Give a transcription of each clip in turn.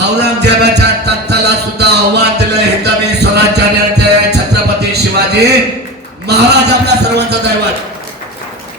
औरंगजेबाच्या तख्ताला सुद्धा आव्हान दिलं हिंदवी स्वराज्याने छत्रपती शिवाजी महाराज आपल्या सर्वांचा दैवत.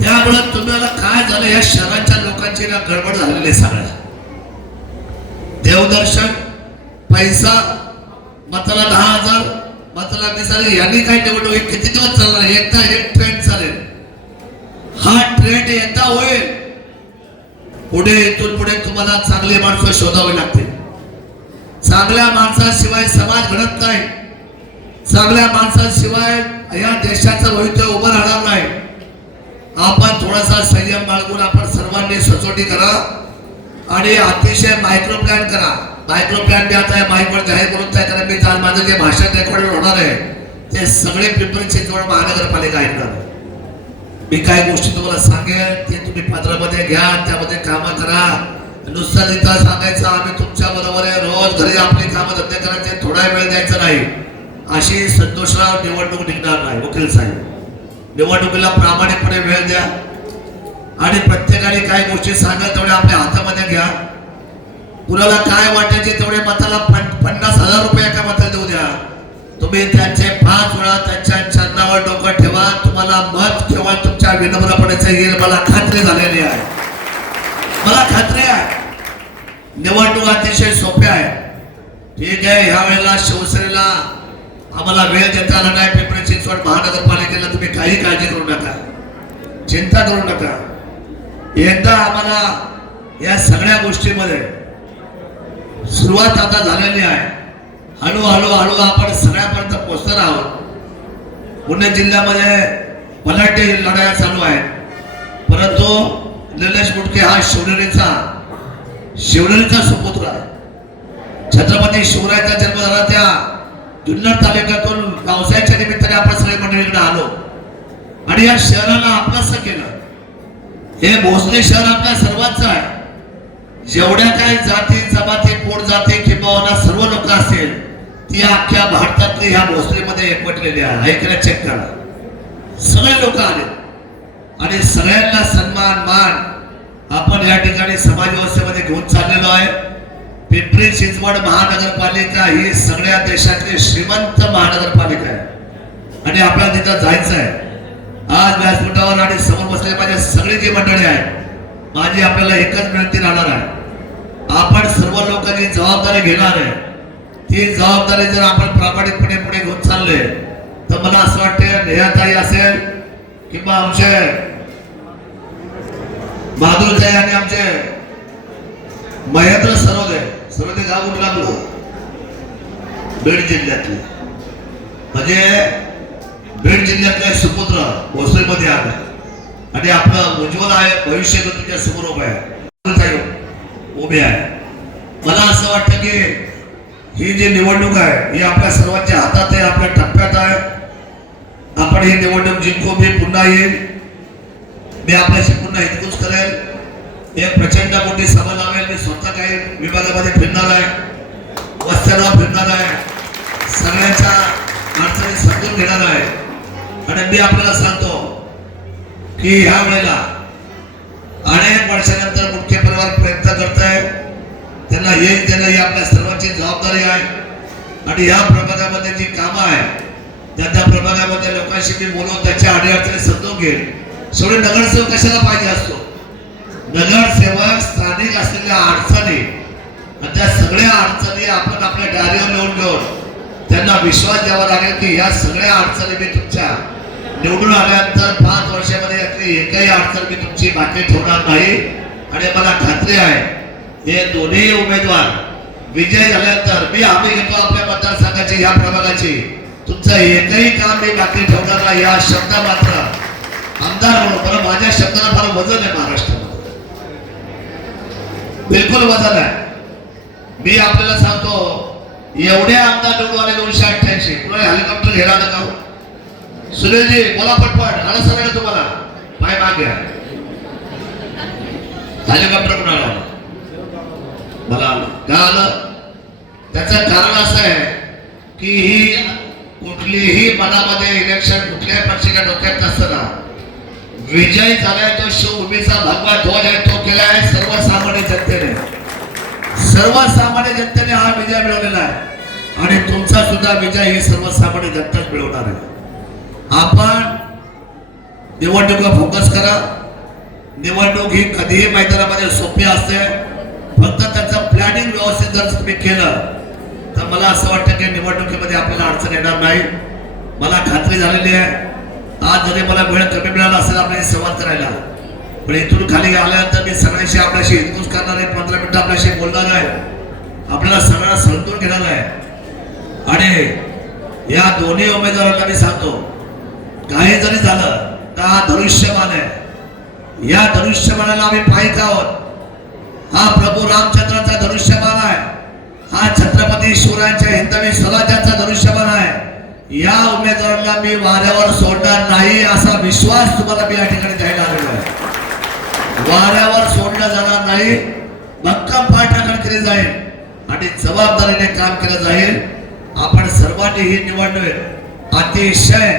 त्यामुळे तुम्हाला काय झालं या शहराच्या लोकांची ना गडबड झालेली सगळं. देवदर्शन पैसा मतला 10,000 मतला 20,000 यांनी काय निवडणूक किती दिवस चालणार. एकदा एक ट्रेंड चालेल. हा ट्रेंड एकदा होईल पुढे इथून पुढे तुम्हाला चांगले माणसं शोधावे लागतील. चांगल्या माणसाशिवाय समाज घडत नाही. चांगल्या माणसाशिवाय या देशाचं भविष्य उभं राहणार नाही. आपण थोडासा संयम बाळगून आपण सर्वांनी सचोटी करा आणि अतिशय मायक्रो प्लॅन करा. मायक्रो प्लॅन बी आता माईकवर जाहीर करून काय करा. मी आज माझं जे भाषण रेकॉर्ड होणार आहे ते सगळे पिंपरी चिंचवड महानगरपालिका ऐकणार. मी काय गोष्टी तुम्हाला सांगेन ते तुम्ही पत्रामध्ये घ्या, त्यामध्ये कामं करा. नुसतं इथं सांगायचं आम्ही तुमच्या बरोबर आहे, रोज घरी आपली कामं धंदे करायचे, थोडा वेळ द्यायचा नाही, अशी संतोषराव निवडणूक निघणार नाही. वकील साहेब, निवडणुकीला प्रामाणिकपणे वेळ द्या आणि प्रत्येकाने काय गोष्टी सांगत तेवढ्या आपल्या हातामध्ये घ्या. कुणाला काय वाटायचे तेवढे मताला 50,000 रुपये एका मताला देऊ द्या. तुम्ही त्यांचे 5 वेळा त्यांच्या चरणावर डोकं ठेवा. तुम्हाला मत केव्हा तुमच्या विनम्रपणेचे येईल मला खात्री झालेली आहे. मला खात्री आहे निवडणूक अतिशय सोप्या आहे. ठीक आहे, ह्या वेळेला शिवसेनेला आम्हाला वेळ देता आला नाही. पिंपरी चिंचवड महानगरपालिकेला तुम्ही काही काळजी करू नका, चिंता करू नका. एकदा आम्हाला या सगळ्या गोष्टीमध्ये सुरुवात आता झालेली आहे. हळूहळू आपण सगळ्यापर्यंत पोहोचणार आहोत. पुणे जिल्ह्यामध्ये बलाढ्य लढाया चालू आहेत, परंतु निलेश मुटके हा शिवनेरीचा सुपुत्र आहे. छत्रपती शिवरायाचा जन्म झाला त्या जुन्नर तालुक्यातून व्यवसायाच्या निमित्ताने आपण सगळे मंडळीकडे आलो आणि या शहराला आपलंसं केलं. हे भोसले शहर आपल्या सर्वांचं आहे. जेवढ्या काही जाती जमाती पोट जाती किंवा सर्व लोक असतील ती अख्ख्या भारतातली ह्या भोसलेमध्ये एकवटलेली आहे. ऐकण्या चेक करा, सगळे लोक आले आणि सगळ्यांना सन्मान मान आपण या ठिकाणी समाज व्यवस्थेमध्ये घेऊन चाललेलो आहे. पिंपरी चिंचवड महानगरपालिका ही सगळ्या देशातली श्रीमंत महानगरपालिका आहे आणि आपल्याला तिथं जायचं आहे. आज व्यासपीठावर आणि समोर बसलेले माझे सगळे जी मंडळी आहेत, माझी आपल्याला एकच विनंती राहणार आहे. आपण सर्व लोकांनी जबाबदारी घेणार आहे. ती जबाबदारी जर आपण प्रामाणिकपणे पुढे घेऊन चालले तर मला असं वाटतं नेहाताई असेल किंवा आमचे बहादूरताई आणि आमचे महेंद्र सरोदे गाव कुठला लागलो बीड जिल्ह्यातले, म्हणजे बीड जिल्ह्यातले सुपुत्र भोसलेमध्ये आले आणि आपलं उज्ज्वल आहे भविष्य तुमच्या समोर उभे आहे. मला असं वाटतं की ही जी निवडणूक आहे ही आपल्या सर्वांच्या हातात आहे, आपल्या टप्प्यात आहे. आपण ही निवडणूक जिंकू, मी पुन्हा येईल, मी आपल्याशी पुन्हा हितगुज करेल. एक प्रचंड मोठी सभा लावेल. मी स्वतः काही विभागामध्ये फिरणार आहे, वस्त्याला फिरणार आहे, सगळ्यांच्या अडचणी समजून घेणार आहे आणि मी आपल्याला सांगतो की ह्या वेळेला अनेक वर्षानंतर मुख्य परिवार प्रयत्न करत आहे. त्यांना यश देणं ही आपल्या सर्वांची जबाबदारी आहे आणि या प्रभागामध्ये जी कामं आहे त्या प्रभागामध्ये लोकांशी मी बोलून त्याच्या अडीअडचणी समजून घेईल. शेवटी नगरसेवक कशाला पाहिजे असतो? नगरसेवक स्थानिक असलेल्या अडचणी आणि त्या सगळ्या अडचणी आपण आपल्या डायरीवर लिहून घेऊन त्यांना विश्वास द्यावा लागेल की या सगळ्या अडचणी मी तुमच्या निवडून आल्यानंतर 5 वर्षामध्ये यातली एकही अडचण मी तुमची बाकी ठेवणार नाही. आणि मला खात्री आहे हे दोन्ही उमेदवार विजय झाल्यानंतर मी हमी घेतो आपल्या मतदारसंघाची या प्रभागाची, तुमचं एकही काम मी बाकी ठेवणार नाही. या शब्द मात्र आमदार म्हणून बरं माझ्या शब्दाला फार वजन आहे महाराष्ट्रामध्ये, बिलकुल वजन आहे. मी आपल्याला सांगतो एवढे आमदार निवडून आले 288. कुणाला हेलिकॉप्टर घ्यायला आलं का? सुनीलजी बोला पटपट आलं सगळं तुम्हाला पाय माग घ्या. हेलिकॉप्टर कुणाला मला का आलं? त्याचं कारण असं आहे की ही कुठलीही मनामध्ये इलेक्शन कुठल्याही पक्षाच्या डोक्यात नसताना विजय झालाय तो शिवभूमीचा भगवा ध्वज आहे, तो केला आहे सर्वसामान्य जनतेने. सर्वसामान्य जनतेने हा विजय मिळवलेला आहे आणि तुमचा सुद्धा विजय ही सर्वसामान्य जनताच मिळवणार आहे. आपण निवडणुकीवर फोकस करा. निवडणूक ही कधीही मैदानामध्ये सोपी असते, फक्त त्याचं प्लॅनिंग व्यवस्थित जर तुम्ही केलं तर मला असं वाटतं की निवडणुकीमध्ये आपल्याला अडचण येणार नाही. मला खात्री झालेली आहे. आज जरी मला वेळ कमी मिळाला असेल आपल्याला संवाद करायला, पण इथून खाली आल्यानंतर मी सगळ्यांशी आपल्याशी हिंदूच करणार आहे. 15 मिनिटं आपल्याशी बोलणार आहे, आपल्याला सगळ्यांना समजून घेणार आहे. आणि या दोन्ही उमेदवारांना मी सांगतो, काही जरी झालं तर हा धनुष्यबाण आहे. या धनुष्यबाणाला आम्ही पाहिजे आहोत. हा प्रभू रामचंद्राचा धनुष्यबाण आहे. हा छत्रपती शिवरायांच्या हिंदवी स्वराज्याचा धनुष्यबाण आहे. या उमेदवारांना मी वाऱ्यावर सोडणार नाही असा विश्वास तुम्हाला मी या ठिकाणी द्यायला आलेलो आहे. वाऱ्यावर सोडलं जाणार नाही, भक्कम पाठराखण केली जाईल आणि जबाबदारीने काम केलं जाईल. आपण सर्वांनी ही निवडणूक अतिशय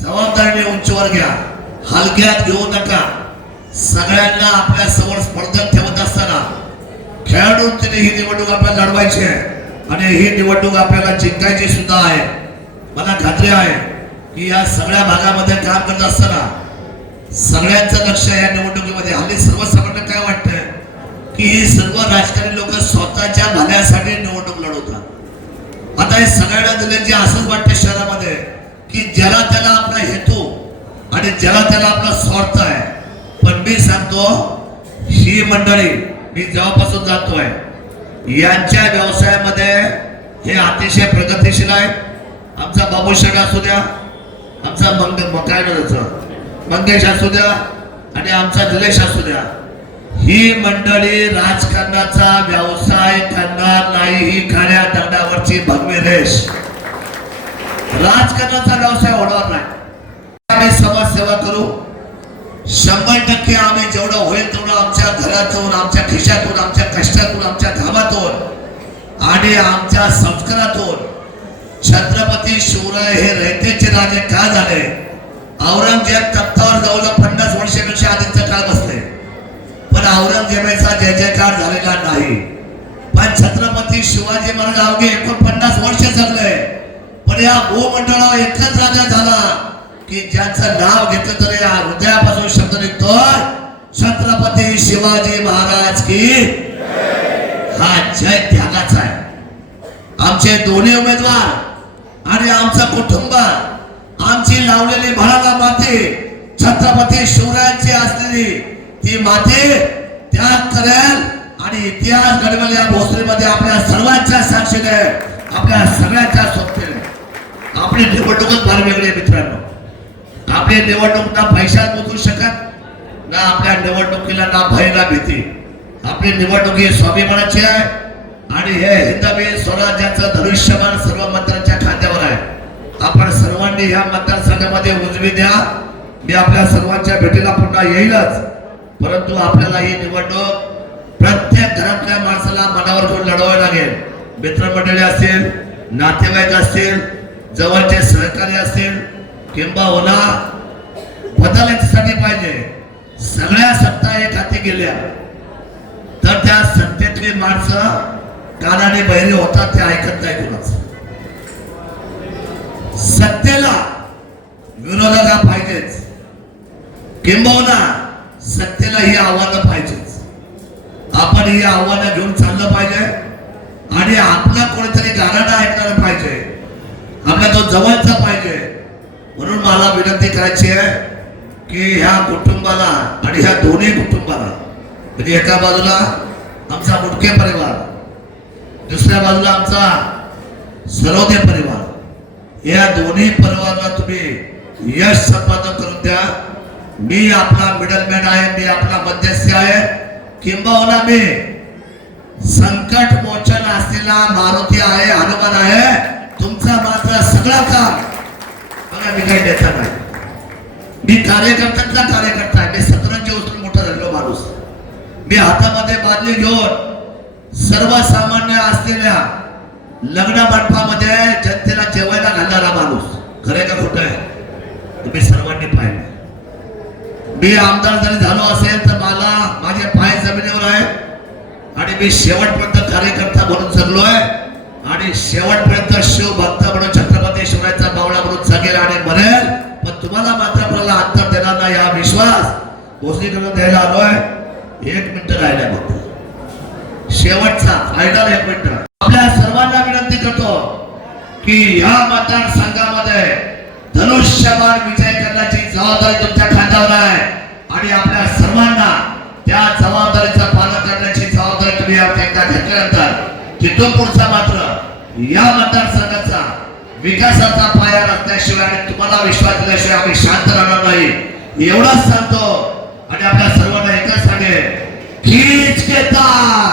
जबाबदारीने उंचीवर घ्या, हलक्यात घेऊ नका. सगळ्यांना आपल्या समोर स्पर्धक ठेवत असताना खेळाडूंची ही निवडणूक आपल्याला लढवायची आहे आणि ही निवडणूक आपल्याला जिंकायची सुद्धा आहे. मला खात्री आहे की या सगळ्या भागामध्ये काम करत असताना सगळ्यांचं लक्ष या निवडणुकीमध्ये. हल्ली सर्वसामान्य काय वाटतंय की ही सर्व राजकारणी लोक स्वतःच्या भल्यासाठी निवडणूक लढवतात. आता हे सगळ्यांना दिल्यांची असंच वाटतं शहरामध्ये की ज्याला त्याला आपला हेतू आणि ज्याला त्याला आपला स्वार्थ आहे. पण मी सांगतो, ही मंडळी मी जेव्हापासून जातोय यांच्या व्यवसायामध्ये हे अतिशय प्रगतिशील आहे. आमचा बाबू शेठ असू द्या, आमचा मंगेश असू द्या आणि आमचा निलेश असू द्या, ही मंडळी राजकारणाचा व्यवसाय करणार नाही. ही खाण्या दंडावरची भगवी रेष. राजकारणाचा व्यवसाय होणार नाही. आम्ही समाजसेवा करू. 100% आम्ही जेवढं होईल तेवढं आमच्या घरातून, आमच्या खिशातून, आमच्या कष्टातून, आमच्या घामातून आणि आमच्या संस्कारातून. छत्रपती शिवराय हे रयतेचे राजे का झाले? औरंगजेब तख्तावर जाऊन 50 वर्षापेक्षा आधीचा काळ बसले, पण औरंगजेबाचा जय जयकार झालेला नाही. पण छत्रपती शिवाजी महाराज अवघे 49 वर्ष जगले, पण या भूमंडळावर एकच राजा झाला की ज्यांचं नाव घेतलं तरी या हृदयापासून शब्द निघतो, छत्रपती शिवाजी महाराज की. हा जय त्यागाचा आहे. आमचे दोन्ही उमेदवार आणि आमचं कुटुंब, आमची लावलेली भराला माती छत्रपती शिवरायांची असलेली ती माती त्याग करेल आणि इतिहास घडवेल. या भोसरीमध्ये आपल्या सर्वांच्या साक्षीने, आपल्या सगळ्यांच्या सोबतीने आपली निवडणूकच फार वेगळी आहे मित्रांनो. आपली निवडणूक ना पैशात मोजू शकत, ना आपल्या निवडणुकीला ना भय ना भीती. आपली निवडणूक ही स्वाभिमानाची आहे आणि हे हिंदवी स्वराज्याचं धनुष्यबाण सर्व मतदारांच्या खात्यावर आहे. आपण सर्वांनी ह्या मतदारसंघामध्ये उजवी द्या. मी आपल्या सर्वांच्या भेटीला पुन्हा येईलच, परंतु आपल्याला ही निवडणूक प्रत्येक घरातल्या माणसाला मनावर घेऊन लढवावी लागेल. मित्रमंडळी असतील, नातेवाईक असतील, जवळचे सहकारी असतील, किंबहुना बदल याच्यासाठी पाहिजे. सगळ्या सत्ता एक हाती गेल्या तर त्या सत्तेतली माणसं कानाने बहिरे होतात, ते ऐकत नाही कुणाच. सत्तेला विरोधाला पाहिजेच, किंबहुना सत्तेला ही आव्हानं पाहिजेच. आपण ही आव्हानं घेऊन चाललं पाहिजे आणि आपला कोणीतरी गाणं ऐकणार पाहिजे, आपल्या तो जवळचा पाहिजे. म्हणून मला विनंती करायची आहे की ह्या कुटुंबाला आणि ह्या दोन्ही कुटुंबाला, म्हणजे एका बाजूला आमचा मुटके परिवार, दुसऱ्या बाजूला आमचा सरोदे परिवार, या दोन्ही परिवाराला तुम्ही यश संपादन करून द्या. मी आपला मिडलमॅन आहे, मी आपला मध्यस्थी आहे, किंबहुना मी संकट मोचन असलेला मारुती आहे, हनुमान आहे. तुमचा मात्र सगळं काम बघा, मी काही नेता नाही, मी कार्यकर्त्यातला कार्यकर्ता आहे. मी 17 उचलून मोठा झालेलो माणूस. मी हातामध्ये बादली घेऊन सर्वसामान्य असलेल्या लग्न मंडपामध्ये जनतेला जेवायला घालणारा माणूस. खरं का खोटं आहे? तुम्ही सर्वांनी पाहिलं. मी आमदार जरी झालो असेल तर मला माझे पाय जमिनीवर आहे आणि मी शेवटपर्यंत कार्यकर्ता म्हणून जगलोय आणि शेवटपर्यंत शिवभक्त म्हणून छत्रपती शिवरायांचा बावळा म्हणून जगेल आणि म्हणेल. पण तुम्हाला मात्र आपल्याला अंतर देणार नाही हा विश्वास भोसरी करून द्यायला आलोय. 1 मिनिट राहिल्या फक्त शेवटचा फायनल 1 मिनिट. आपल्या सर्वांना विनंती करतो की या मतदारसंघामध्ये धनुष्यबाण विजय करण्याची जबाबदारी तुमच्या खांद्यावर आहे आणि आपल्या सर्वांना त्या जबाबदारीचा पालन करण्याची जबाबदारी तुम्ही एकदा घेतल्यानंतर तिथून पुढचा मात्र या मतदारसंघाचा विकासाचा पाया रचल्याशिवाय आणि तुम्हाला विश्वास दिल्याशिवाय आम्ही शांत राहणार नाही एवढंच सांगतो. आणि आपल्या सर्वांना एकच सांगेल खीच के तार